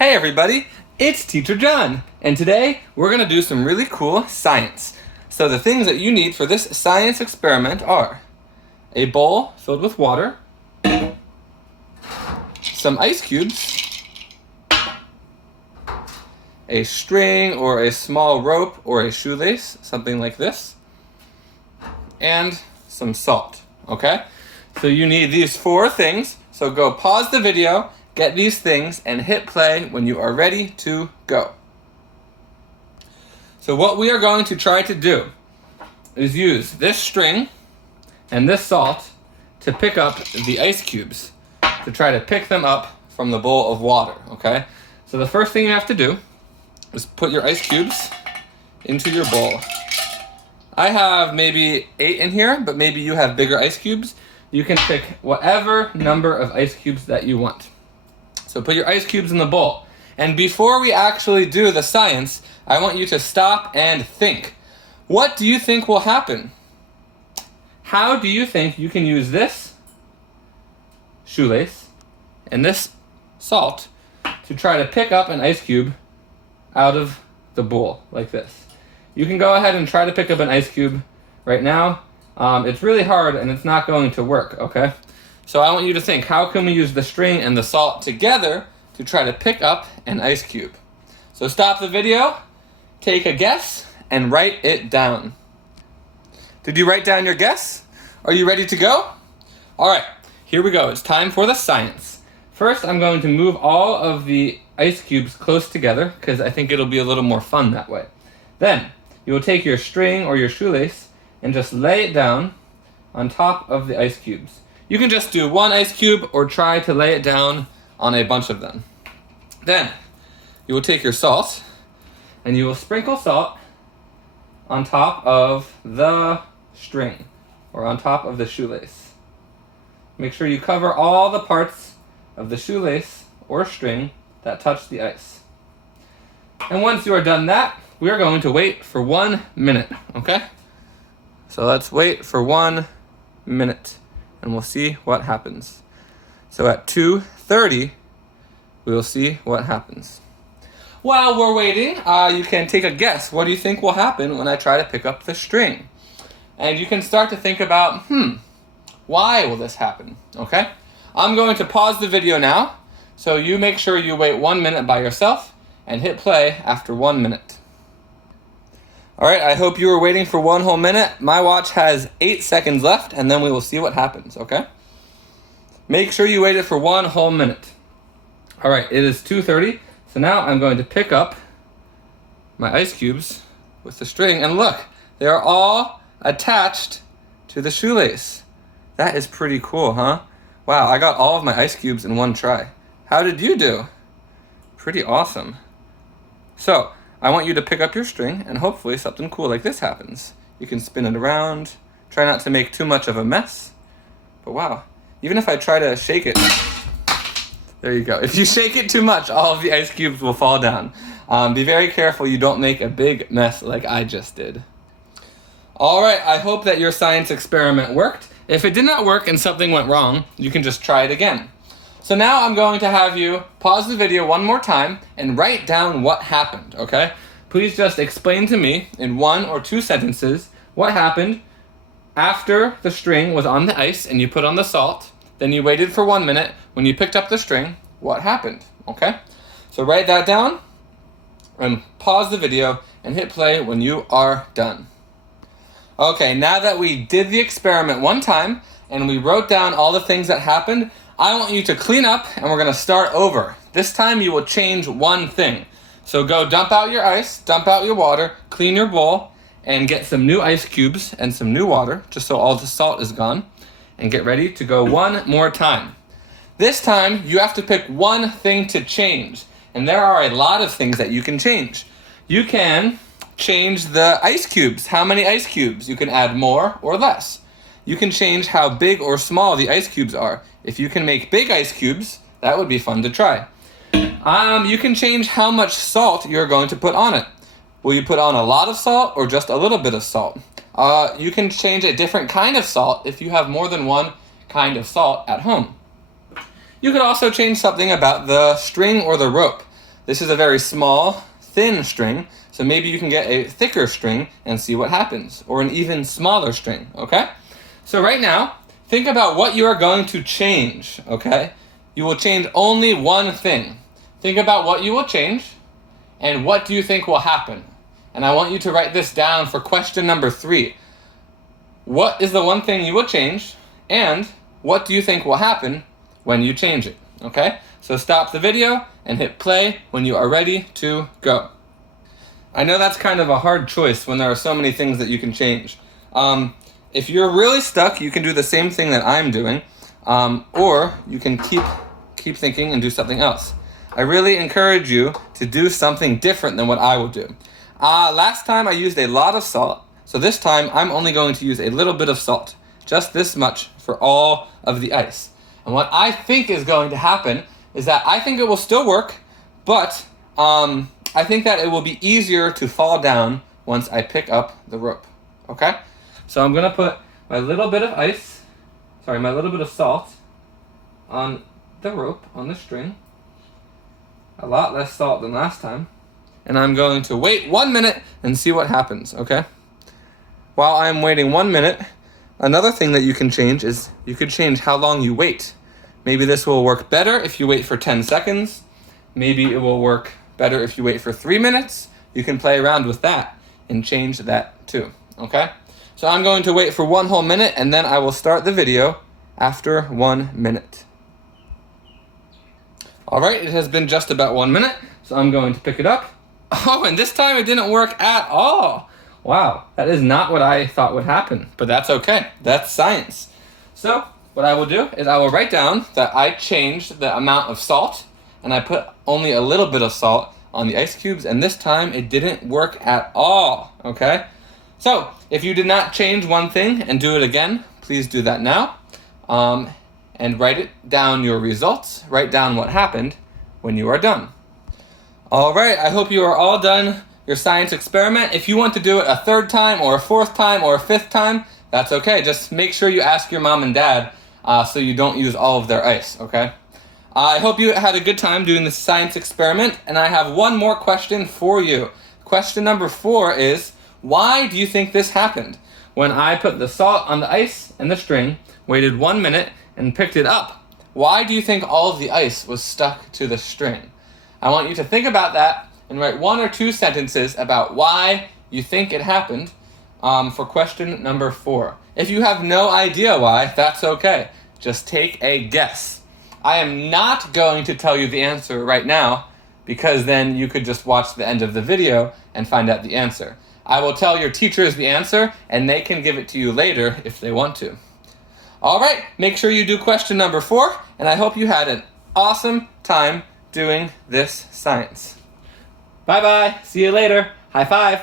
Hey everybody, it's Teacher John, and today we're going to do some really cool science. So the things that you need for this science experiment are a bowl filled with water, some ice cubes, a string or a small rope or a shoelace, something like this, and some salt, okay? So you need these 4 things, so go pause the video, get these things, and hit play when you are ready to go. So what we are going to try to do is use this string and this salt to pick up the ice cubes, to try to pick them up from the bowl of water, okay? So the first thing you have to do is put your ice cubes into your bowl. I have maybe 8 in here, but maybe you have bigger ice cubes. You can pick whatever number of ice cubes that you want. So put your ice cubes in the bowl. And before we actually do the science, I want you to stop and think. What do you think will happen? How do you think you can use this shoelace and this salt to try to pick up an ice cube out of the bowl like this? You can go ahead and try to pick up an ice cube right now. It's really hard and it's not going to work, okay? So I want you to think, how can we use the string and the salt together to try to pick up an ice cube? So stop the video, take a guess, and write it down. Did you write down your guess? Are you ready to go? All right, here we go. It's time for the science. First, I'm going to move all of the ice cubes close together because I think it'll be a little more fun that way. Then, you will take your string or your shoelace and just lay it down on top of the ice cubes. You can just do one ice cube or try to lay it down on a bunch of them. Then, you will take your salt and you will sprinkle salt on top of the string or on top of the shoelace. Make sure you cover all the parts of the shoelace or string that touch the ice. And once you are done that, we are going to wait for 1 minute, okay? So let's wait for 1 minute and we'll see what happens. So at 2:30, we will see what happens. While we're waiting, you can take a guess. What do you think will happen when I try to pick up the string? And you can start to think about, why will this happen, okay? I'm going to pause the video now, so you make sure you wait 1 minute by yourself and hit play after 1 minute. All right, I hope you were waiting for 1 whole minute. My watch has 8 seconds left, and then we will see what happens, okay? Make sure you waited for 1 whole minute. All right, it is 2:30, so now I'm going to pick up my ice cubes with the string, and look, they are all attached to the shoelace. That is pretty cool, huh? Wow, I got all of my ice cubes in one try. How did you do? Pretty awesome. So, I want you to pick up your string and hopefully something cool like this happens. You can spin it around. Try not to make too much of a mess. But wow, even if I try to shake it, there you go. If you shake it too much, all of the ice cubes will fall down. Be very careful you don't make a big mess like I just did. All right, I hope that your science experiment worked. If it did not work and something went wrong, you can just try it again. So now I'm going to have you pause the video 1 more time and write down what happened, okay? Please just explain to me in 1 or 2 sentences what happened after the string was on the ice and you put on the salt, then you waited for 1 minute. When you picked up the string, what happened, okay? So write that down and pause the video and hit play when you are done. Okay, now that we did the experiment 1 time and we wrote down all the things that happened, I want you to clean up and we're gonna start over. This time you will change 1 thing. So go dump out your ice, dump out your water, clean your bowl, and get some new ice cubes and some new water, just so all the salt is gone, and get ready to go 1 more time. This time you have to pick 1 thing to change, and there are a lot of things that you can change. You can change the ice cubes, how many ice cubes. You can add more or less. You can change how big or small the ice cubes are. If you can make big ice cubes, that would be fun to try. You can change how much salt you're going to put on it. Will you put on a lot of salt or just a little bit of salt? You can change a different kind of salt if you have more than 1 kind of salt at home. You could also change something about the string or the rope. This is a very small, thin string, so maybe you can get a thicker string and see what happens, or an even smaller string, okay? So right now, think about what you are going to change, okay? You will change only one thing. Think about what you will change, and what do you think will happen? And I want you to write this down for question number 3. What is the one thing you will change, and what do you think will happen when you change it, okay? So stop the video and hit play when you are ready to go. I know that's kind of a hard choice when there are so many things that you can change. If you're really stuck, you can do the same thing that I'm doing, or you can keep thinking and do something else. I really encourage you to do something different than what I will do. Last time I used a lot of salt, so this time I'm only going to use a little bit of salt, just this much for all of the ice. And what I think is going to happen is that I think it will still work, but I think that it will be easier to fall down once I pick up the rope, okay? So I'm gonna put my little bit of salt on the rope, on the string. A lot less salt than last time. And I'm going to wait 1 minute and see what happens, okay? While I'm waiting 1 minute, another thing that you can change is you could change how long you wait. Maybe this will work better if you wait for 10 seconds. Maybe it will work better if you wait for 3 minutes. You can play around with that and change that too, okay? So I'm going to wait for 1 whole minute, and then I will start the video after 1 minute. All right, it has been just about 1 minute, so I'm going to pick it up. Oh, and this time it didn't work at all. Wow, that is not what I thought would happen, but that's okay. That's science. So what I will do is I will write down that I changed the amount of salt, and I put only a little bit of salt on the ice cubes, and this time it didn't work at all, okay? So if you did not change one thing and do it again, please do that now, and write it down your results, write down what happened when you are done. All right, I hope you are all done your science experiment. If you want to do it a 3rd time or a 4th time or a 5th time, that's okay. Just make sure you ask your mom and dad so you don't use all of their ice, okay? I hope you had a good time doing this science experiment, and I have one more question for you. Question number 4 is, why do you think this happened? When I put the salt on the ice and the string, waited 1 minute, and picked it up, why do you think all of the ice was stuck to the string? I want you to think about that and write 1 or 2 sentences about why you think it happened for question number 4. If you have no idea why, that's okay. Just take a guess. I am not going to tell you the answer right now, because then you could just watch the end of the video and find out the answer. I will tell your teachers the answer, and they can give it to you later if they want to. All right, make sure you do question number 4, and I hope you had an awesome time doing this science. Bye-bye. See you later. High five.